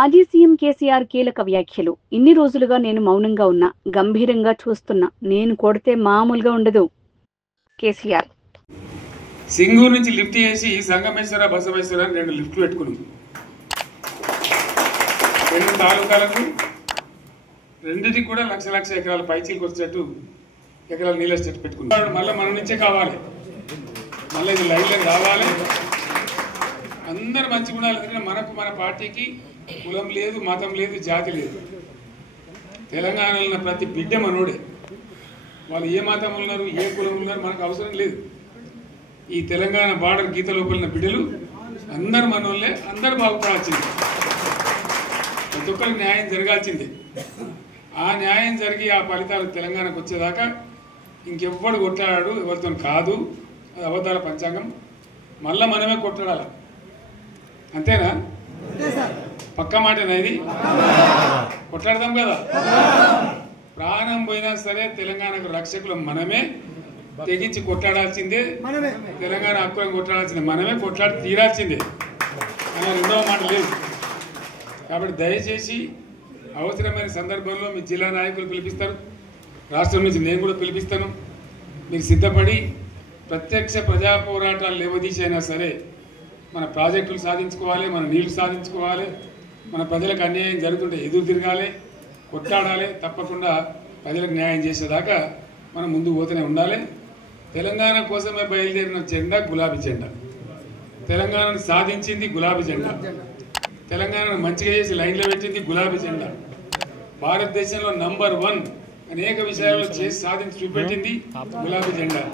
మాజీ సీఎం కేసీఆర్ కీలక వ్యాఖ్యలు. ఇన్ని రోజులుగా నేను మౌనంగా ఉన్నా, గంభీరంగా చూస్తున్నా, నేను కొడితే మామూలుగా ఉండదు. కేసీఆర్ సింగూరు నుంచి లిఫ్ట్ చేసి సంగమేశ్వర బసవేశ్వర 2 లిఫ్ట్లు పెట్టుకున్నాం. 2 తాలూకాలకు రెండింటికి కూడా లక్ష ఎకరాల పైచీలకు వచ్చేట్టు ఎకరాల నీళ్ళ చెట్టు పెట్టుకున్నాం. మళ్ళీ మన నుంచే కావాలి, మళ్ళీ ఇది లైన్లోకి రావాలి. అందరు మంచి గుణాలు. ఎందుకంటే మనకు మన పార్టీకి కులం లేదు, మతం లేదు, జాతి లేదు. తెలంగాణలో ఉన్న ప్రతి బిడ్డ మనోడే. వాళ్ళు ఏ మతం ఉన్నారు, ఏ కులం ఉన్నారు మనకు అవసరం లేదు. ఈ తెలంగాణ బార్డర్ గీత లోపలిన బిడ్డలు అందరు మనోళ్ళే. అందరు బాగుపడాల్సిందే, ప్రతి ఒక్కరికి న్యాయం జరగాల్సిందే. ఆ న్యాయం జరిగి ఆ ఫలితాలు తెలంగాణకు వచ్చేదాకా ఇంకెవ్వడు కొట్లాడాడు, ఎవరితో కాదు. అది అబద్ధాల పంచాంగం. మళ్ళా మనమే కొట్లాడాలి, అంతేనా? పక్క మాటేనా ఇది? కొట్లాడదాం కదా. ప్రాణం పోయినా సరే తెలంగాణకు రక్షకులు మనమే. తెగించి కొట్లాడాల్సిందే, తెలంగాణ హక్కులను కొట్లాడాల్సిందే, మనమే కొట్లాడి తీరాల్సిందే అన్న రెండవ మాట లేదు. కాబట్టి దయచేసి అవసరమైన సందర్భంలో మీ జిల్లా నాయకులు పిలిపిస్తారు, రాష్ట్రం నుంచి నేను కూడా పిలిపిస్తాను. మీరు సిద్ధపడి ప్రత్యక్ష ప్రజా పోరాటాలు లేవదీసైనా సరే మన ప్రాజెక్టులు సాధించుకోవాలి, మన నీళ్లు సాధించుకోవాలి, మన ప్రజలకు అన్యాయం జరుగుతుంటే ఎదురు తిరగాలి, కొట్లాడాలి. తప్పకుండా ప్రజలకు న్యాయం చేసేదాకా మనం ముందుకు పోతూనే ఉండాలి. తెలంగాణ కోసమే బయలుదేరిన జెండా గులాబీ జెండా. తెలంగాణను సాధించింది గులాబీ జెండా. తెలంగాణను మంచిగా చేసి లైన్లో పెట్టింది గులాబీ జెండా. భారతదేశంలో నంబర్ 1 అనేక విషయాల్లో చేసి సాధించి చూపెట్టింది గులాబీ జెండా.